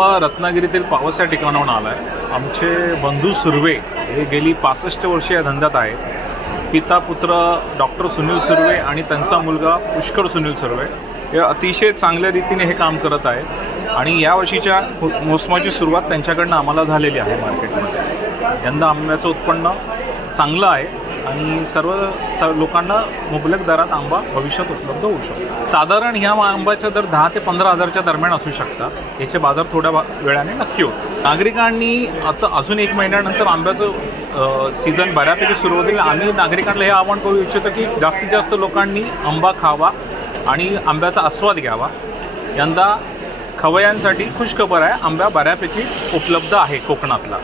आंबा रत्नागिरीतील पावस या ठिकाणाहून आला आहे। आमचे बंधू सुर्वे हे गेली 65 वर्षे या धंद्यात आहेत। पिता पुत्र डॉक्टर सुनील सुर्वे आणि त्यांचा मुलगा पुष्कर सुनील सुर्वे हे अतिशय चांगल्या रीतीने हे काम करत आहेत आणि यावर्षीच्या मोसमाची सुरुवात त्यांच्याकडनं आम्हाला झालेली आहे मार्केटमध्ये। यंदा आंब्याचं उत्पन्न चांगलं आहे आणि सर्व लोकांना मुबलक दरात आंबा भविष्यात उपलब्ध होऊ शकतो। साधारण ह्या आंब्याचा दर 10 ते 15 हजारच्या दरम्यान असू शकतात। याचे बाजार थोड्या वेळाने नक्की होतात। नागरिकांनी आता अजून 1 महिन्यानंतर आंब्याचं सीझन बऱ्यापैकी सुरू होईल। आम्ही नागरिकांना हे आवाहन करू इच्छितो की जास्तीत जास्त लोकांनी आंबा खावा आणि आंब्याचा आस्वाद घ्यावा। यंदा खवय्यांसाठी खुशखबर आहे, आंबा बऱ्यापैकी उपलब्ध आहे कोकणातला।